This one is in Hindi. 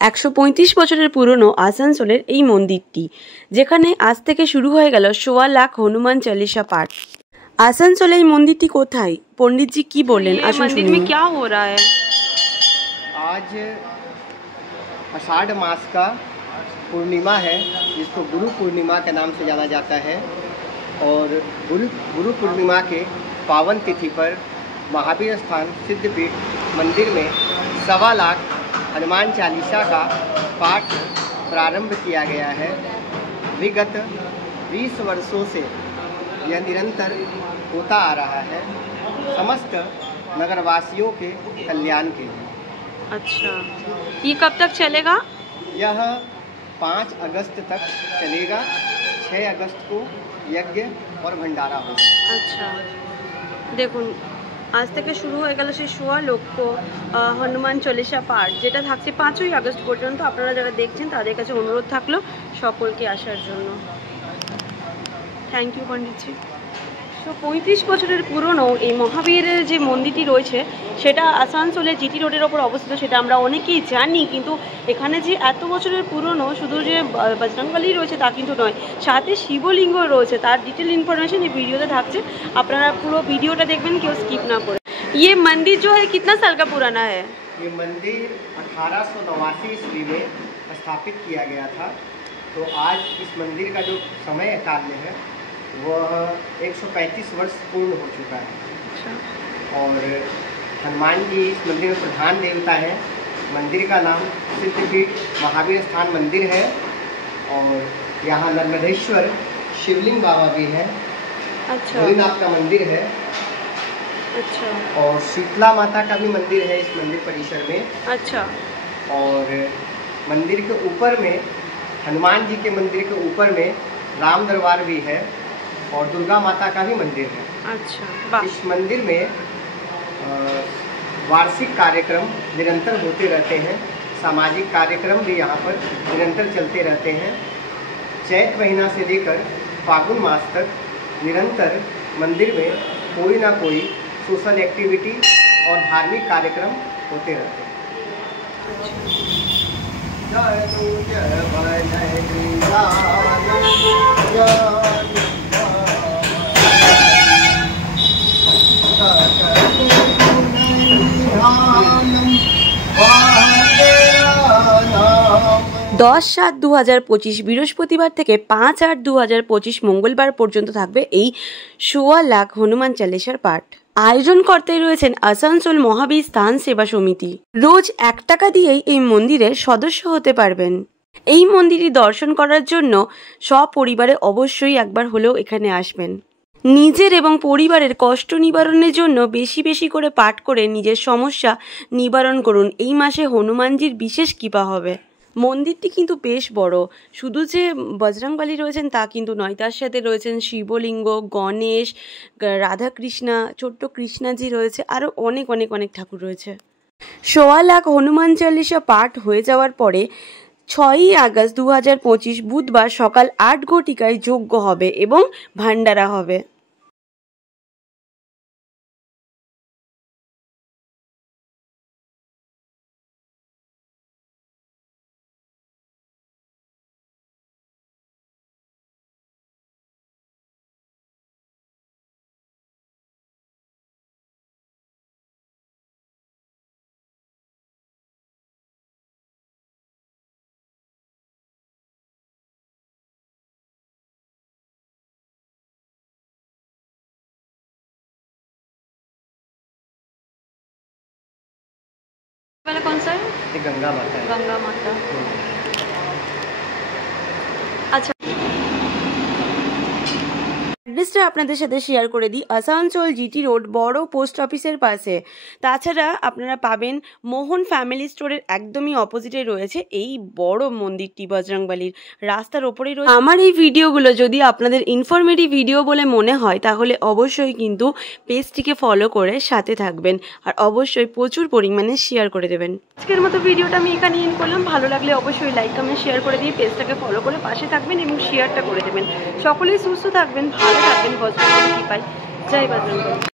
135 বছরের পুরনো আসানসোলের এই মন্দিরটি, যেখানে আজ থেকে শুরু হয়ে গেল 1.25 লাখ হনুমান চালিসা পাঠ। আসানসোলে এই মন্দিরটি কোথায়, पंडित जी की बोलें? मंदिर में क्या हो रहा है? आज आषाढ़ मास का पूर्णिमा है, जिसको गुरु पूर्णिमा के नाम से जाना जाता है। और गुरु पूर्णिमा के पावन तिथि पर महावीर स्थान सिद्धपीठ मंदिर में 1.25 लाख हनुमान चालीसा का पाठ प्रारंभ किया गया है। विगत 20 वर्षों से यह निरंतर होता आ रहा है, समस्त नगरवासियों के कल्याण के लिए। अच्छा, ये कब तक चलेगा? यह 5 अगस्त तक चलेगा। 6 अगस्त को यज्ञ और भंडारा होगा। अच्छा, দেখুন আজ থেকে শুরু হয়ে গেল সেই 1.25 লক্ষ হনুমান চল্লিশা পাঠ, যেটা থাকছে 5ই আগস্ট পর্যন্ত। আপনারা যারা দেখছেন তাদের কাছে অনুরোধ থাকলো সকলকে আসার জন্য। Thank you Panditji. তো 35 বছরের পুরনো এই মহাবীরের যে মন্দিরটি রয়েছে সেটা আসানসোলে জিটি রোডের ওপর অবস্থিত, সেটা আমরা অনেকেই জানি। কিন্তু এখানে যে এত বছরের পুরনো শুধু যে বজরংবলী রয়েছে তা কিন্তু নয়, সাথে শিবলিঙ্গ রয়েছে। তার ডিটেল ইনফরমেশন এই ভিডিওতে থাকছে, আপনারা পুরো ভিডিওটা দেখবেন, কেউ স্কিপ না করে। ये मंदिर जो है कितना साल का पुराना है? ये मंदिर 1889 ईस्वी में स्थापित किया गया था। तो आज इस मंदिर का जो समय काल है वह 135 वर्ष पूर्ण हो चुका है। अच्छा। और हनुमान जी इस मंदिर में प्रधान देवता है। मंदिर का नाम सिद्धपीठ महावीर स्थान मंदिर है। और यहाँ नर्मदेश्वर शिवलिंग बाबा भी है। अच्छा। भोलेनाथ का मंदिर है। अच्छा। और शीतला माता का भी मंदिर है इस मंदिर परिसर में। अच्छा। और मंदिर के ऊपर में, हनुमान जी के मंदिर के ऊपर में राम दरबार भी है और दुर्गा माता का भी मंदिर है। अच्छा। इस मंदिर में वार्षिक कार्यक्रम निरंतर होते रहते हैं। सामाजिक कार्यक्रम भी यहाँ पर निरंतर चलते रहते हैं। चैत महीना से लेकर फागुन मास तक निरंतर मंदिर में कोई ना कोई सोशल एक्टिविटी और धार्मिक कार्यक्रम होते रहते हैं। 10/7/2025 বৃহস্পতিবার থেকে 5/8/2025 মঙ্গলবার পর্যন্ত থাকবে এই 1.25 লাখ হনুমান চালিসার পাঠ। আয়োজনকর্তায় রয়েছেন আসানসোল মহাবীর স্থান সেবা সমিতি। রোজ 1 টাকা দিয়েই এই মন্দিরের সদস্য হতে পারবেন। এই মন্দিরটি দর্শন করার জন্য সপরিবারে অবশ্যই একবার হলেও এখানে আসবেন। নিজের এবং পরিবারের কষ্ট নিবারণের জন্য বেশি বেশি করে পাঠ করে নিজের সমস্যা নিবারণ করুন। এই মাসে হনুমানজির বিশেষ কৃপা হবে। মন্দিরটি কিন্তু বেশ বড়, শুধু যে বজরংবলী রয়েছেন তা কিন্তু নয়, তার সাথে রয়েছেন শিবলিঙ্গ, গণেশ, রাধাকৃষ্ণা, ছোট্ট কৃষ্ণাজি রয়েছে, আরও অনেক অনেক অনেক ঠাকুর রয়েছে। 1.25 লাখ হনুমান চালিসা পাঠ হয়ে যাওয়ার পরে 6ই আগস্ট 2025 বুধবার সকাল 8 ঘটিকায় যজ্ঞ হবে এবং ভান্ডারা হবে। वाला कौन सा है? ये गंगा माता है। गंगा माता। अच्छा, অ্যাড্রেসটা আপনাদের সাথে শেয়ার করে দিই। আসানসোল জিটি রোড বড় পোস্ট অফিসের পাশে। তাছাড়া আপনারা পাবেন মোহন ফ্যামিলি স্টোরের একদমই অপোজিটে রয়েছে এই বড় মন্দিরটি বজরংবলীর, রাস্তার ওপরেই রয়েছে। আমার এই ভিডিওগুলো যদি আপনাদের ইনফরমেটিভ ভিডিও বলে মনে হয় তাহলে অবশ্যই কিন্তু পেজটিকে ফলো করে সাথে থাকবেন, আর অবশ্যই প্রচুর পরিমাণে শেয়ার করে দেবেন। আজকের মতো ভিডিওটা আমি এখানে ইন করলাম। ভালো লাগলে অবশ্যই লাইক কমেন্ট শেয়ার করে দিয়ে পেজটাকে ফলো করে পাশে থাকবেন এবং শেয়ারটা করে দেবেন। সকলেই সুস্থ থাকবেন, ভালো থাকবেন, বজরংবলী কৃপায়। জয় বজরংবলী।